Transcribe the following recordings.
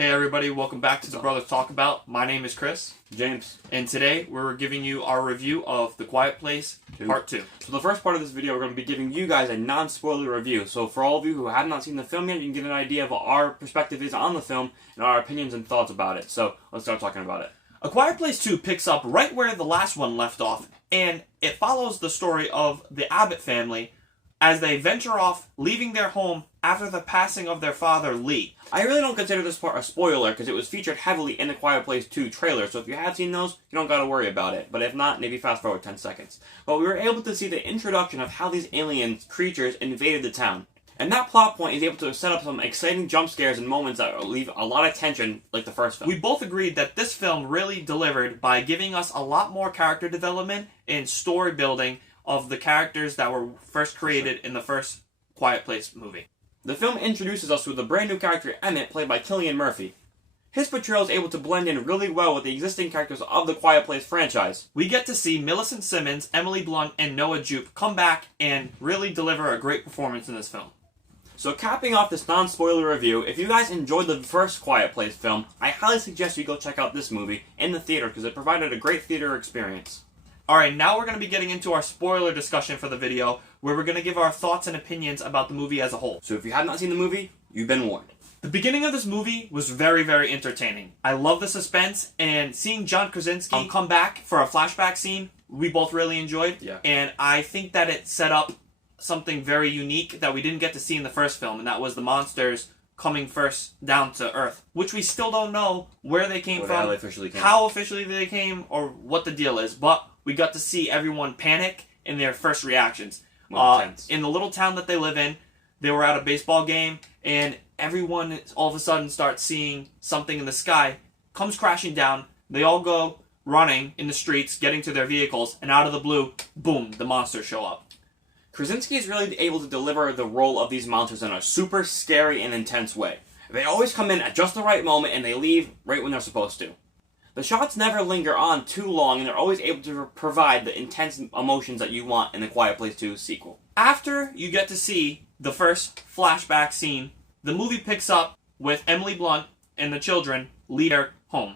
Hey everybody, welcome back to the Brothers Talk About. My name is Chris. James. And today we're giving you our review of The Quiet Place Part 2. So the first part of this video we're going to be giving you guys a non-spoiler review. So for all of you who have not seen the film yet, you can get an idea of what our perspective is on the film and our opinions and thoughts about it. So let's start talking about it. A Quiet Place 2 picks up right where the last one left off, and it follows the story of the Abbott family as they venture off, leaving their home after the passing of their father, Lee. I really don't consider this part a spoiler because it was featured heavily in the Quiet Place 2 trailer, so if you have seen those, you don't gotta worry about it. But if not, maybe fast forward 10 seconds. But we were able to see the introduction of how these alien creatures invaded the town. And that plot point is able to set up some exciting jump scares and moments that leave a lot of tension like the first film. We both agreed that this film really delivered by giving us a lot more character development and story building of the characters that were first created in the first Quiet Place movie. The film introduces us with a brand new character, Emmett, played by Cillian Murphy. His portrayal is able to blend in really well with the existing characters of the Quiet Place franchise. We get to see Millicent Simmons, Emily Blunt, and Noah Jupe come back and really deliver a great performance in this film. So capping off this non-spoiler review, if you guys enjoyed the first Quiet Place film, I highly suggest you go check out this movie in the theater because it provided a great theater experience. Alright, now we're going to be getting into our spoiler discussion for the video, where we're going to give our thoughts and opinions about the movie as a whole. So if you have not seen the movie, you've been warned. The beginning of this movie was very, very entertaining. I love the suspense, and seeing John Krasinski come back for a flashback scene, we both really enjoyed. Yeah. And I think that it set up something very unique that we didn't get to see in the first film, and that was the monsters coming first down to Earth, which we still don't know where they came from, how officially they came, or what the deal is, but we got to see everyone panic in their first reactions. In the little town that they live in, they were at a baseball game, and everyone all of a sudden starts seeing something in the sky, comes crashing down, they all go running in the streets, getting to their vehicles, and out of the blue, boom, the monsters show up. Krasinski is really able to deliver the role of these monsters in a super scary and intense way. They always come in at just the right moment, and they leave right when they're supposed to. The shots never linger on too long, and they're always able to provide the intense emotions that you want in the Quiet Place 2 sequel. After you get to see the first flashback scene, the movie picks up with Emily Blunt and the children leave their home.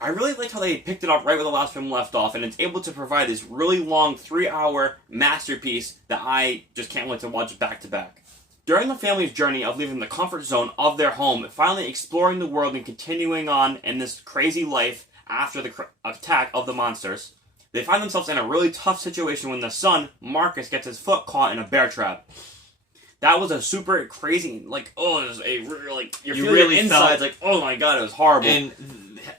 I really liked how they picked it up right where the last film left off, and it's able to provide this really long 3-hour masterpiece that I just can't wait to watch back to back. During the family's journey of leaving the comfort zone of their home, finally exploring the world and continuing on in this crazy life after the attack of the monsters, they find themselves in a really tough situation when the son, Marcus, gets his foot caught in a bear trap. That was a super crazy, it was a you really insides, oh my god, it was horrible. And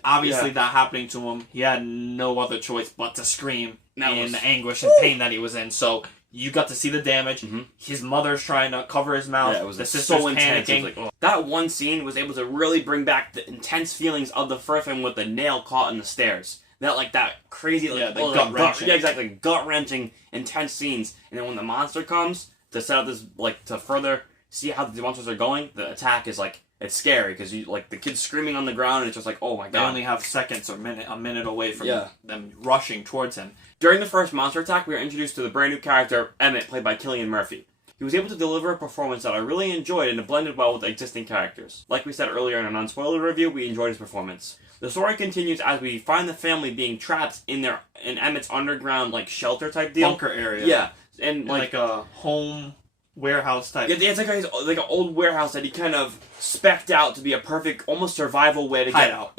obviously that happening to him, he had no other choice but to scream in the anguish and pain that he was in. So you got to see the damage. Mm-hmm. His mother's trying to cover his mouth. Yeah, it was the sister's so intense. panicking. That one scene was able to really bring back the intense feelings of the first one with the nail caught in the stairs. That crazy, gut-wrenching. Yeah, exactly, gut-wrenching, intense scenes. And then when the monster comes to set up this, to further see how the monsters are going, the attack is it's scary because the kid's screaming on the ground and it's just oh my god. They only have seconds or a minute away from them rushing towards him. During the first monster attack, we are introduced to the brand new character, Emmett, played by Cillian Murphy. He was able to deliver a performance that I really enjoyed and it blended well with the existing characters. Like we said earlier in a non-spoiler review, we enjoyed his performance. The story continues as we find the family being trapped in Emmett's underground shelter type deal. Bunker area. Yeah. And like a home warehouse type. Yeah, it's like an old warehouse that he kind of spec'd out to be a perfect, almost survival way to hideout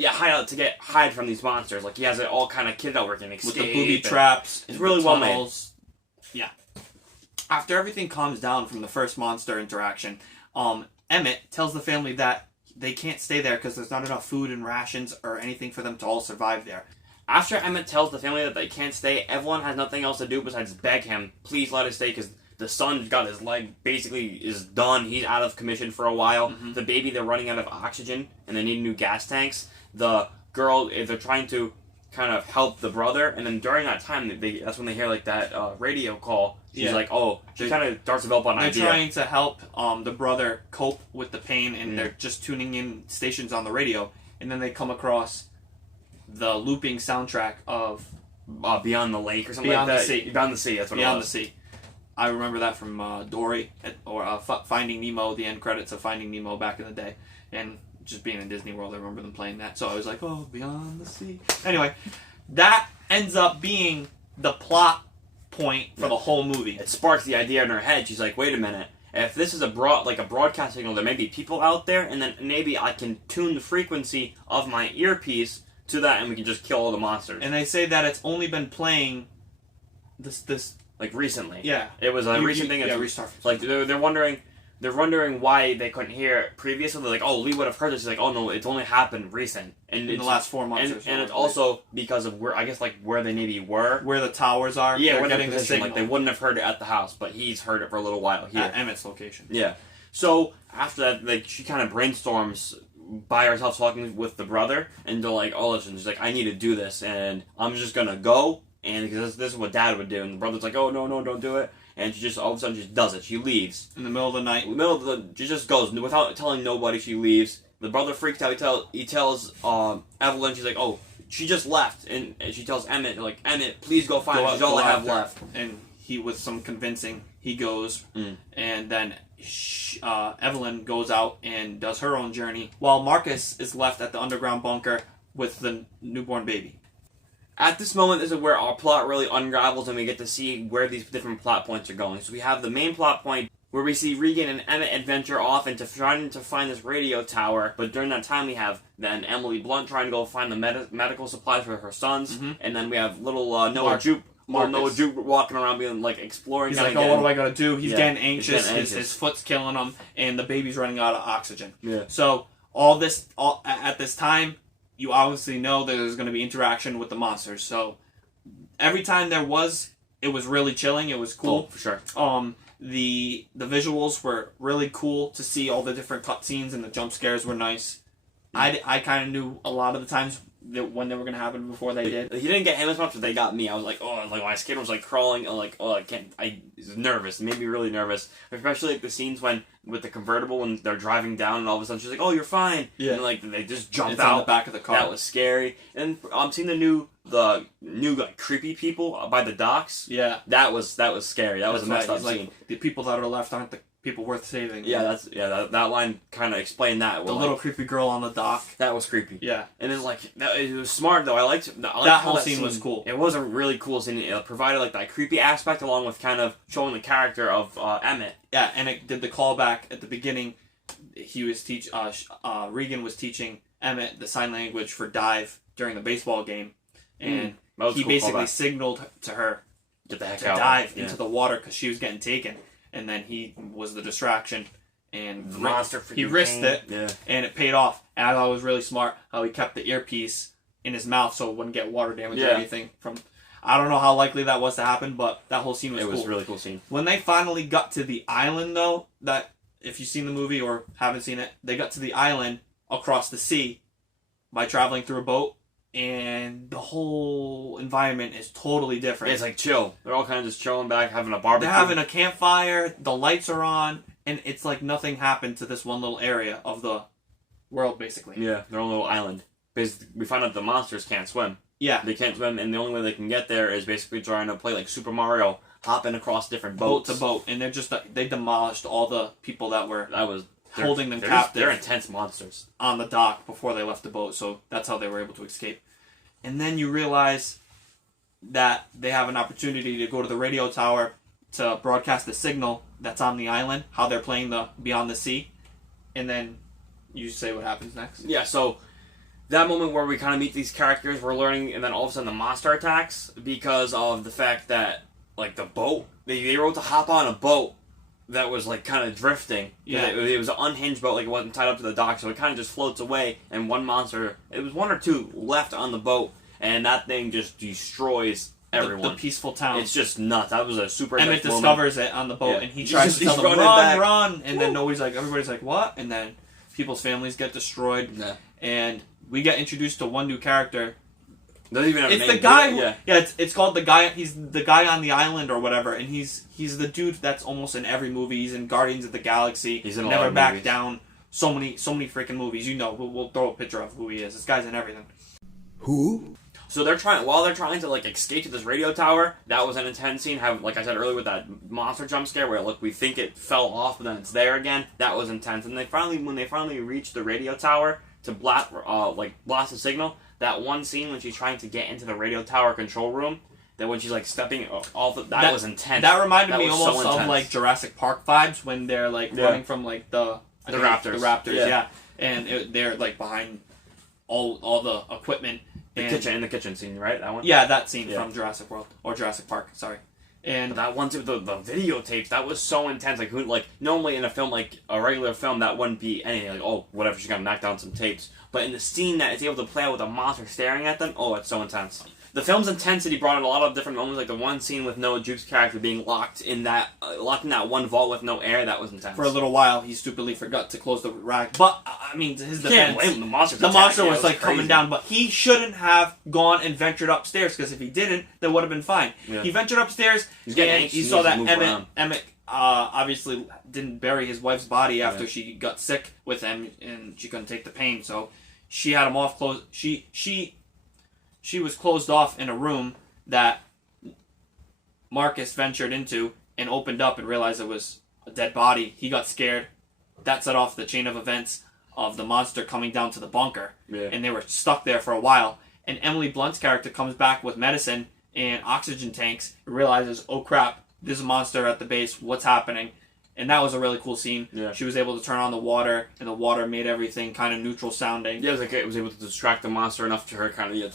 to hide from these monsters. He has it all kind of kitted out where he can escape. With the booby traps. It's really well made. Yeah. After everything calms down from the first monster interaction, Emmett tells the family that they can't stay there because there's not enough food and rations or anything for them to all survive there. After Emmett tells the family that they can't stay, everyone has nothing else to do besides beg him, please let us stay, because the son got his leg basically is done. He's out of commission for a while. Mm-hmm. The baby, they're running out of oxygen and they need new gas tanks. The girl, they're trying to kind of help the brother, and then during that time, that's when they hear that radio call. She's she kind of starts to develop an idea. They're trying to help the brother cope with the pain, and they're just tuning in stations on the radio, and then they come across the looping soundtrack of Beyond the Lake or something Beyond like the that. Sea. Beyond the Sea, that's what Beyond it was. the Sea. I remember that from Dory, or Finding Nemo, the end credits of Finding Nemo back in the day. And just being in Disney World, I remember them playing that. So I was like, oh, Beyond the Sea. Anyway, that ends up being the plot point for the whole movie. It sparks the idea in her head. She's like, wait a minute. If this is a broadcast signal, there may be people out there, and then maybe I can tune the frequency of my earpiece to that, and we can just kill all the monsters. And they say that it's only been playing this like recently. Yeah. It was a recent thing. Yeah, restart. Like they're wondering why they couldn't hear it previously. They're like, oh, Lee would have heard this. He's like, oh no, it's only happened recent, and in the last 4 months. And, and it's also because of where where they maybe were, where the towers are. Yeah, where they're getting the signal. Like they wouldn't have heard it at the house, but he's heard it for a little while here at Emmett's location. Yeah. So after that, like she kind of brainstorms by herself, talking with the brother, and they're like, oh, listen, she's like, I need to do this, and I'm just gonna go, and because this is what Dad would do, and the brother's like, oh no, don't do it. And she just all of a sudden just does it. She leaves in the middle of the night. She just goes without telling nobody. She leaves. The brother freaks out. He tells Evelyn. She's like, "Oh, she just left." And she tells Emmett, "Like Emmett, please go find her. She's all I have left." And he, with some convincing, he goes, and then Evelyn goes out and does her own journey, while Marcus is left at the underground bunker with the newborn baby. At this moment, this is where our plot really unravels, and we get to see where these different plot points are going. So we have the main plot point where we see Regan and Emmett adventure off into trying to find this radio tower. But during that time, we have then Emily Blunt trying to go find the medical supplies for her sons, and then we have little Noah Jupe. Noah Jupe walking around being like exploring. He's like, oh, what am I gonna do? He's getting anxious. His foot's killing him, and the baby's running out of oxygen. Yeah. So at this time, you obviously know that there's going to be interaction with the monsters. So every time it was really chilling. It was cool. Oh, for sure. The visuals were really cool to see. All the different cutscenes and the jump scares were nice. I kind of knew a lot of the times when they were going to happen before they did. He didn't get him as much, but they got me. I was like, oh, like my skin was like crawling. I'm like, oh, I can't. I was nervous. It made me really nervous, especially like the scenes with the convertible when they're driving down, and all of a sudden she's like, oh, you're fine. Yeah. And like they just jump out on the back of the car. That was scary. And I'm seeing the new like creepy people by the docks. Yeah. That was scary. That was a messed up scene. Like, the people that are left aren't the people worth saving. Yeah, that line kind of explained that. The little creepy girl on the dock. That was creepy. Yeah. And then it was smart though. I liked that whole scene was cool. It was a really cool scene. It provided like that creepy aspect along with kind of showing the character of Emmett. Yeah, and it did the callback at the beginning. He was Regan was teaching Emmett the sign language for dive during the baseball game, and he basically signaled to her Get the heck to out. dive into the water because she was getting taken. And then he was the distraction, and the monster he risked it, and it paid off. And I thought it was really smart how he kept the earpiece in his mouth so it wouldn't get water damage or anything. I don't know how likely that was to happen, but that whole scene was cool. It was a really cool scene. When they finally got to the island, though, that if you've seen the movie or haven't seen it, they got to the island across the sea by traveling through a boat. And the whole environment is totally different. It's like chill. They're all kind of just chilling back, having a barbecue. They're having a campfire, the lights are on, and it's like nothing happened to this one little area of the world, basically. Yeah, their own little island. Because we find out the monsters can't swim. Yeah. They can't swim, and the only way they can get there is basically trying to play like Super Mario, hopping across different boats. Boat to boat. And they demolished all the people that were holding them captive. They're intense monsters. On the dock before they left the boat, so that's how they were able to escape. And then you realize that they have an opportunity to go to the radio tower to broadcast the signal that's on the island, how they're playing the Beyond the Sea. And then you say what happens next. Yeah, so that moment where we kind of meet these characters, we're learning, and then all of a sudden the monster attacks because of the fact that, like, the boat, they were able to hop on a boat that was like kind of drifting. Yeah. It was an unhinged boat, like it wasn't tied up to the dock, so it kind of just floats away. And one monster, it was one or two left on the boat, and that thing just destroys everyone. The peaceful town. It's just nuts. That was a super. Emmett discovers it on the boat, and he tries to tell them run, and then everybody's like, what? And then people's families get destroyed, and we get introduced to one new character. Doesn't even have a name. It's the guy. It's called the guy. He's the guy on the island or whatever, and he's the dude that's almost in every movie. He's in Guardians of the Galaxy. He's in a Never lot of Back movies. Down. So many freaking movies. You know, we'll throw a picture of who he is. This guy's in everything. Who? So while they're trying to like escape to this radio tower. That was an intense scene. Like I said earlier, with that monster jump scare where we think it fell off, but then it's there again. That was intense. And when they finally reach the radio tower, to blast the signal. That one scene when she's trying to get into the radio tower control room, that when she's like stepping that was intense. That reminded me almost of like Jurassic Park vibes when they're like running from like the raptors. The raptors, yeah. And they're like behind all the equipment. In the kitchen scene, right? That one. Yeah, that scene from Jurassic World or Jurassic Park. Sorry. And but that one too, the videotapes, that was so intense. Like normally in a film, like a regular film, that wouldn't be anything. Like, oh, whatever, she's gonna knock down some tapes. But in the scene that it's able to play out with a monster staring at them, oh, it's so intense. The film's intensity brought in a lot of different moments, like the one scene with Noah Jupe's character being locked in that one vault with no air. That was intense. For a little while, he stupidly forgot to close the rack. But I mean, to his defense, can't blame him. The monster was like coming down, but he shouldn't have gone and ventured upstairs because if he didn't, that would have been fine. Yeah. He ventured upstairs and he saw that Emmett obviously didn't bury his wife's body after she got sick with him and she couldn't take the pain, so she had him off close. She was closed off in a room that Marcus ventured into and opened up and realized it was a dead body. He got scared. That set off the chain of events of the monster coming down to the bunker. Yeah. And they were stuck there for a while. And Emily Blunt's character comes back with medicine and oxygen tanks and realizes, oh crap, there's a monster at the base. What's happening? And that was a really cool scene. Yeah. She was able to turn on the water, and the water made everything kind of neutral sounding. Yeah, it was able to distract the monster enough to her kind of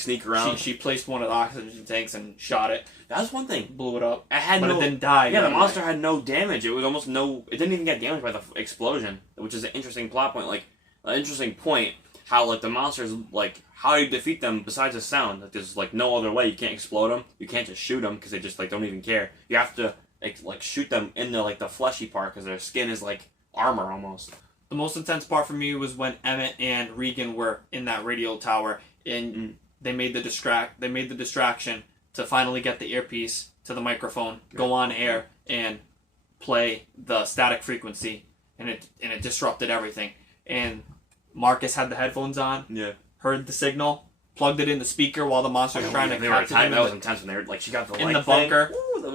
sneak around. She placed one of the oxygen tanks and shot it. That was one thing. Blew it up. It didn't die. Yeah, the monster had no damage. It was almost no. It didn't even get damaged by the explosion, which is an interesting plot point. Like an interesting point. How like the monsters how do you defeat them besides the sound? Like there's no other way. You can't explode them. You can't just shoot them because they just don't even care. You have to. Shoot them in the fleshy part because their skin is like armor almost. The most intense part for me was when Emmett and Regan were in that radio tower and they made the distraction to finally get the earpiece to the microphone, go on air and play the static frequency, and it disrupted everything. And Marcus had the headphones on, heard the signal, plugged it in the speaker while the monster was trying to capture him. That was intense when they were she got the leg in the bunker.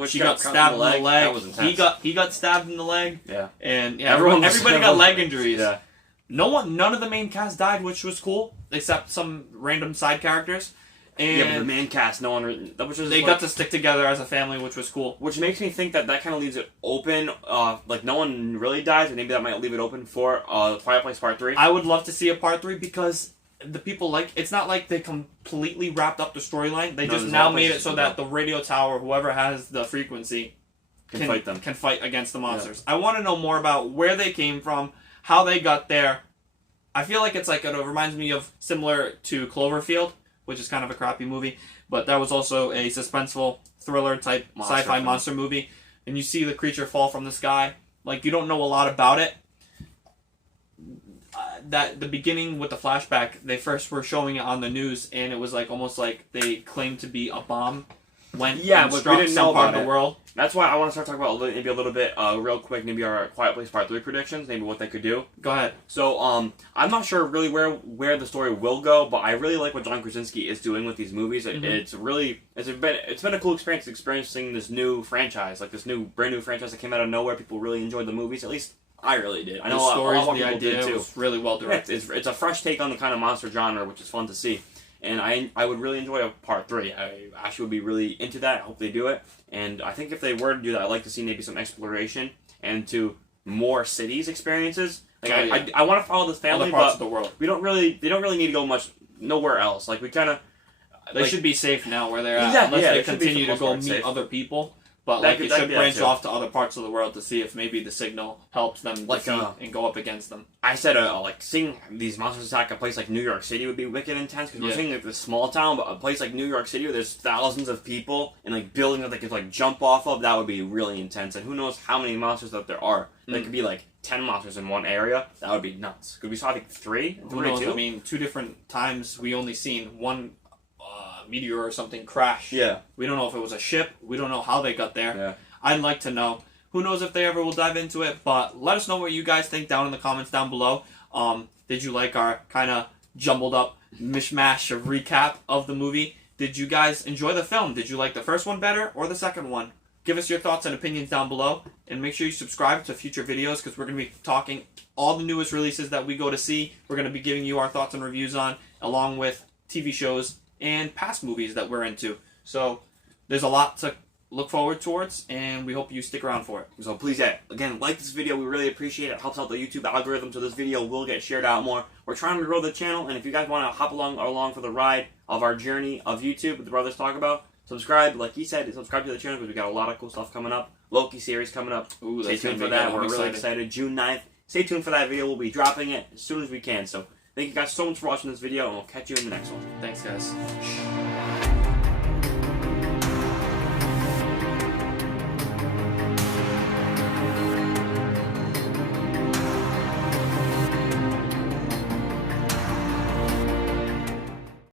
She got stabbed in the leg. That was intense. He got stabbed in the leg. Yeah. And everybody got leg injuries. Yeah. None of the main cast died, which was cool, except some random side characters. And but the main cast, they got to stick together as a family, which was cool. Which makes me think that kind of leaves it open. No one really dies, and maybe that might leave it open for Fireplace Part 3. I would love to see a Part 3 because the people it's not like they completely wrapped up the storyline. They just now made it so that the radio tower, whoever has the frequency, can fight against the monsters. Yeah. I want to know more about where they came from, how they got there. I feel like it reminds me of similar to Cloverfield, which is kind of a crappy movie, but that was also a suspenseful thriller type sci-fi monster movie. And you see the creature fall from the sky. You don't know a lot about it. That the beginning with the flashback, they first were showing it on the news, and it was almost like they claimed to be a bomb when but we didn't know part of the world. That's why I want to start talking about maybe a little bit, real quick, maybe our Quiet Place Part 3 predictions, maybe what they could do. Go ahead. So, I'm not sure really where the story will go, but I really like what John Krasinski is doing with these movies. It's been a cool experience experiencing this new franchise, this brand new franchise that came out of nowhere. People really enjoyed the movies, at least I really did. I know a lot of people did too. Was really well directed. It's a fresh take on the kind of monster genre, which is fun to see. And I would really enjoy a Part 3. I actually would be really into that. I hope they do it. And I think if they were to do that, I'd like to see maybe some exploration and to more cities experiences. I want to follow this family, other parts of the world. They don't really need to go nowhere else. We kind of they should be safe now where they're at, unless they continue to go meet other people. But it should branch off to other parts of the world to see if maybe the signal helps them defeat and go up against them. I said, seeing these monsters attack a place like New York City would be wicked intense because we're seeing this small town, but a place like New York City where there's thousands of people and buildings that they could jump off of, that would be really intense. And who knows how many monsters that there are? There could be 10 monsters in one area. That would be nuts. Could we saw 3? Who knows? I mean, 2 different times we only seen one meteor or something crash. Yeah. We don't know if it was a ship. We don't know how they got there. Yeah. I'd like to know. Who knows if they ever will dive into it, but let us know what you guys think down in the comments down below. Did you like our kind of jumbled up mishmash of recap of the movie? Did you guys enjoy the film? Did you like the first one better or the second one? Give us your thoughts and opinions down below, and make sure you subscribe to future videos because we're going to be talking all the newest releases that we go to see. We're going to be giving you our thoughts and reviews on, along with TV shows and past movies that we're into. So there's a lot to look forward towards, and we hope you stick around for it. So please, again, like this video. We really appreciate it. It helps out the YouTube algorithm, so this video will get shared out more. We're trying to grow the channel, and if you guys want to hop along for the ride of our journey of YouTube with the Brothers Talk About, subscribe. Like he said, subscribe to the channel because we got a lot of cool stuff coming up. Loki series coming up. Ooh, stay tuned for that. We're really excited. June 9th. Stay tuned for that video. We'll be dropping it as soon as we can. So thank you guys so much for watching this video, and we'll catch you in the next one. Thanks, guys.